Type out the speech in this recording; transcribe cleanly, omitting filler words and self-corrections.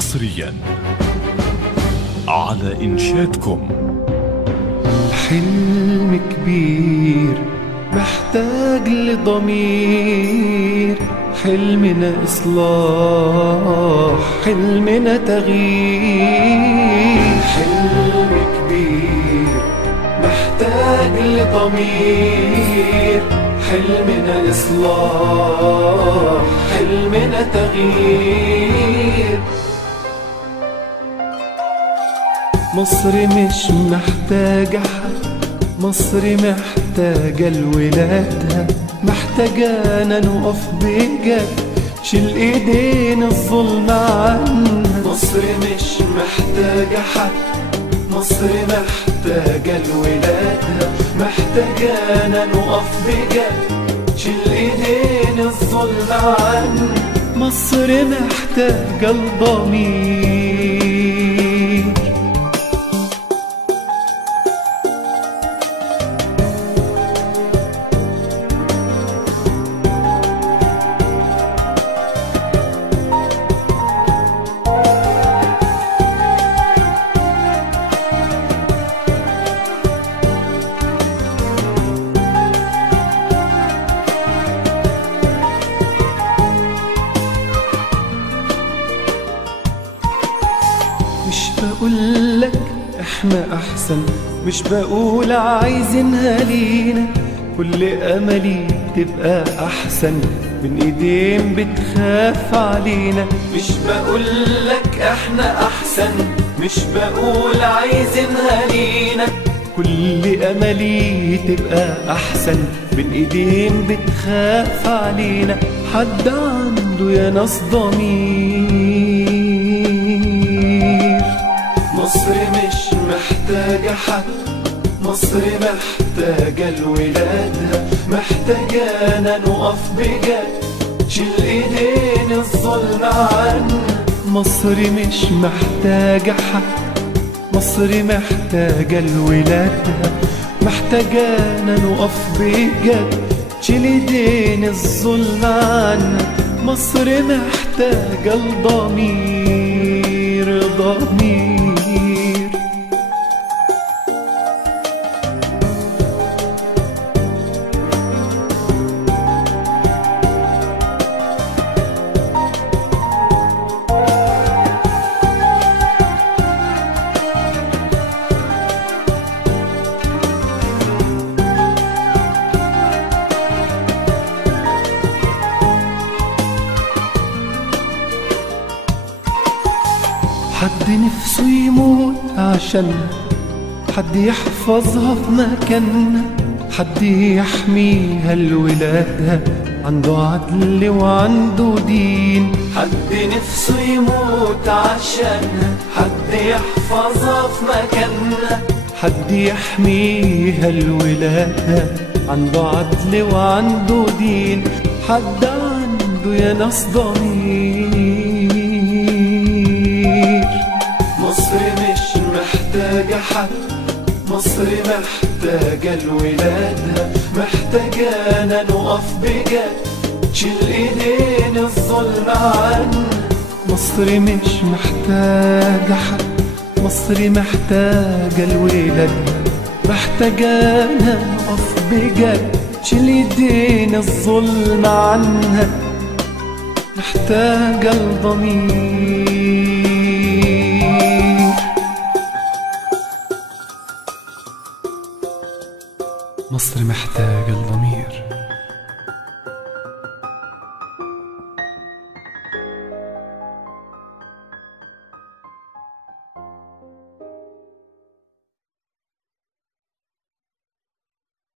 حصريا على إنشادكم. الحلم كبير محتاج لضمير، حلمنا إصلاح، حلمنا تغيير. حلم كبير محتاج لضمير، حلمنا إصلاح، حلمنا تغيير. مصر مش محتاجة حد، مصر محتاجة لولادها، محتاجانا نقف بجد، شيل ايدينا الظلم عنها. مصر مش محتاجة حد، مصر محتاجة لولادها، محتاجانا نقف بجد، شيل ايدينا الظلم عنها. مصر محتاجة الضمير. مش بقولك احنا احسن، مش بقول عايزينها لينا، كل املي تبقى احسن من ايدين بتخاف علينا. مش بقولك احنا احسن، مش بقول عايزينها لينا، كل املي تبقى احسن من ايدين بتخاف علينا. حد عنده يا ناس ضمير. مصر مش محتاجة حد، مصر محتاجة لولادها، محتاجانا نقف بجد، شيل ايدين الظلم عنها. مصر مش محتاجة حد، مصر محتاجة لولادها، محتاجانا نقف بجد، شيل ايدين الظلم عنها. مصر محتاجة الضمير، ضمير. حد نفسه يموت عشانها، حد يحفظها في مكانها، حد يحميها لولادها، عنده عدل وعنده دين. حد نفسه يموت عشانها، حد يحفظها في مكانها، حد يحميها لولادها، عنده عدل وعنده دين. حد عنده يا ناس ضمير. مصر مش محتاجة حد، مصر محتاجة لولادها، محتاجانا نقف بجد، شيل ايدين الظلم عنها. مصر مش محتاجة حد، مصر محتاجة لولادها، محتاجانا نقف بجد، شيل ايدين الظلم عنها. محتاجة الضمير. مصر محتاجة الضمير.